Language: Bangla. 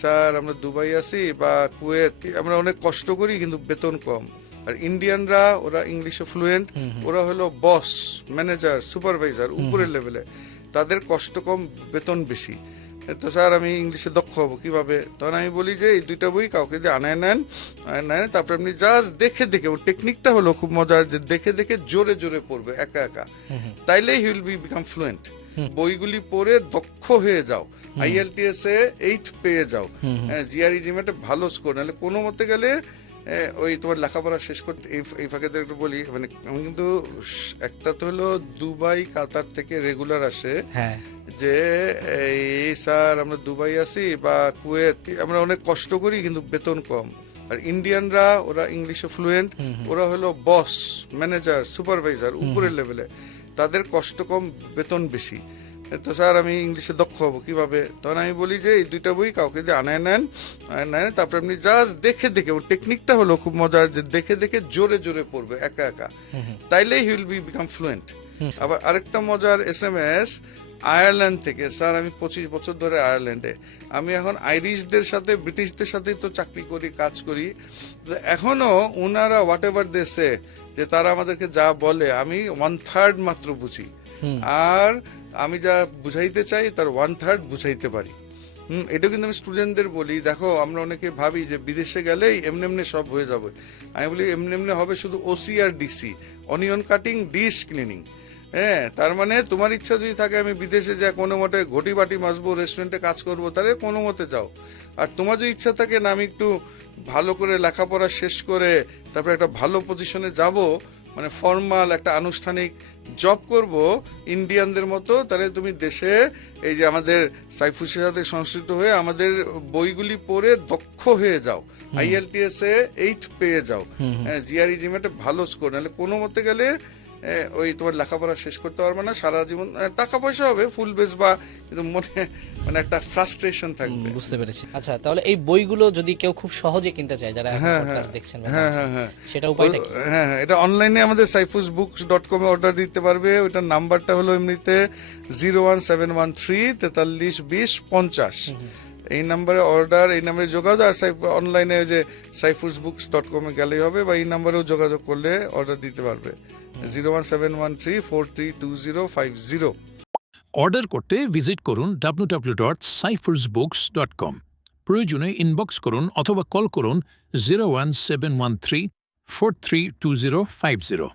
স্যার আমরা দুবাই আছি বা কুয়েত, আমরা অনেক কষ্ট করি কিন্তু বেতন কম। আর ইন্ডিয়ানরা ওরা ইংলিশে ফ্লুয়েন্ট, ওরা হলো বস, ম্যানেজার, সুপারভাইজার, উপরের লেভেলে, তাদের কষ্ট কম, বেতন বেশি। তো স্যার আমি ইংলিশে দক্ষ হবো কিভাবে? তখন আমি বলি যে এই দুইটা বই কাউকে দিয়ে আনায় নেন, তারপরে আপনি জাস্ট দেখে দেখে, টেকনিকটা হলো খুব মজার, যে দেখে দেখে জোরে জোরে পড়বে একা একা, তাইলেই হি উইল বিকাম ফ্লুয়েন্ট। বইগুলি পড়ে দক্ষ হয়ে যাও, IELTS এ 8 পেয়ে যাও, GRE জিমেটে ভালো স্কোর, নাহলে কোনো মতে গেলে ওই তোমার লেখাপড়া শেষ করতে। এই ফাঁকে একটু বলি, মানে আমি কিন্তু একটা তো হলো দুবাই কাতার থেকে রেগুলার আসে যে এই স্যার আমরা দুবাই আছি বা কুয়েত, আমরা অনেক কষ্ট করি কিন্তু বেতন কম। আর ইন্ডিয়ানরা ওরা ইংলিশে ফ্লুয়েন্ট, ওরা হলো বস, ম্যানেজার, সুপারভাইজার, উপরের লেভেলে, তাদের কষ্ট কম, বেতন বেশি। তো স্যার আমি ইংলিশে দক্ষ হবো কিভাবে? তখন আমি বলি যে এই দুইটা বই কাউকে দিয়ে আনায় নেন, তারপরে আপনি জাস্ট দেখে দেখে, টেকনিকটা হলো খুব মজার, যে দেখে দেখে জোরে জোরে পড়বে একা একা, তাইলেই হি উইল বিকাম ফ্লুয়েন্ট। আবার আরেকটা মজার SMS আয়ারল্যান্ড থেকে, স্যার আমি 25 বছর ধরে আয়ারল্যান্ডে, আমি এখন আইরিশদের সাথে, ব্রিটিশদের সাথেই তো চাকরি করি, কাজ করি, এখনো ওনারা হোয়াট এভার দেশে যে তারা আমাদেরকে যা বলে আমি 1/3 মাত্র বুঝি, আর আমি যা বুঝাইতে চাই তার 1/3 বুঝাইতে পারি। এটা কিন্তু আমি স্টুডেন্টদের বলি, দেখো আমরা অনেকে ভাবি যে বিদেশে গেলেই এমনি এমনি সব হয়ে যাবে। আমি বলি এমনি এমনি হবে শুধু OC আর DC, onion cutting, dish cleaning. হ্যাঁ, তার মানে তোমার ইচ্ছা যদি থাকে আমি বিদেশে যা কোনো মতে ঘটি বাটি মাজবো, রেস্টুরেন্টে কাজ করবো, তাহলে কোনো মতে যাও। আর তোমার যদি ইচ্ছা থাকে না আমি একটু ভালো করে লেখাপড়া শেষ করে তারপরে একটা ভালো পজিশনে যাব, মানে ফর্মাল একটা আনুষ্ঠানিক জব করব ইন্ডিয়ানদের মতো, তাহলে তুমি দেশে এই যে আমাদের সাইফুসের সাথে সংশ্লিষ্ট হয়ে আমাদের বইগুলি পড়ে দক্ষ হয়ে যাও, IELTS এ 8 পেয়ে যাও, GRE জিমেটে ভালো স্কোর, নাহলে কোনো মতে গেলে ওই তোমার লেখাপড়া শেষ করতে পারবে না, সারা জীবন টাকা পয়সা হবে ফুল বেস, বা কিন্তু মনে মানে একটা ফ্রাস্ট্রেশন থাকবে। বুঝতে পেরেছি। আচ্ছা, তাহলে এই বইগুলো যদি কেউ খুব সহজে কিনতে চায়, যারা পডকাস্ট দেখছেন, সেটা উপায়টা কি? হ্যাঁ, এটা অনলাইনে আমাদের saifusbooks.com এ অর্ডার দিতে পারবে। ওইটার নাম্বারটা হলো এমনিতে 01713 43 20 50। এই নাম্বারে অর্ডার, এই নাম্বারে যোগাযোগ, আর অনলাইনে যে saifusbooks.com এ গেলেই হবে, বা এই নাম্বারেও যোগাযোগ করলে অর্ডার দিতে পারবে, 01713 432050। অর্ডার করতে ভিজিট করুন www.saifursbooks.com। প্রয়োজনে ইনবক্স করুন অথবা কল করুন 01713 432050।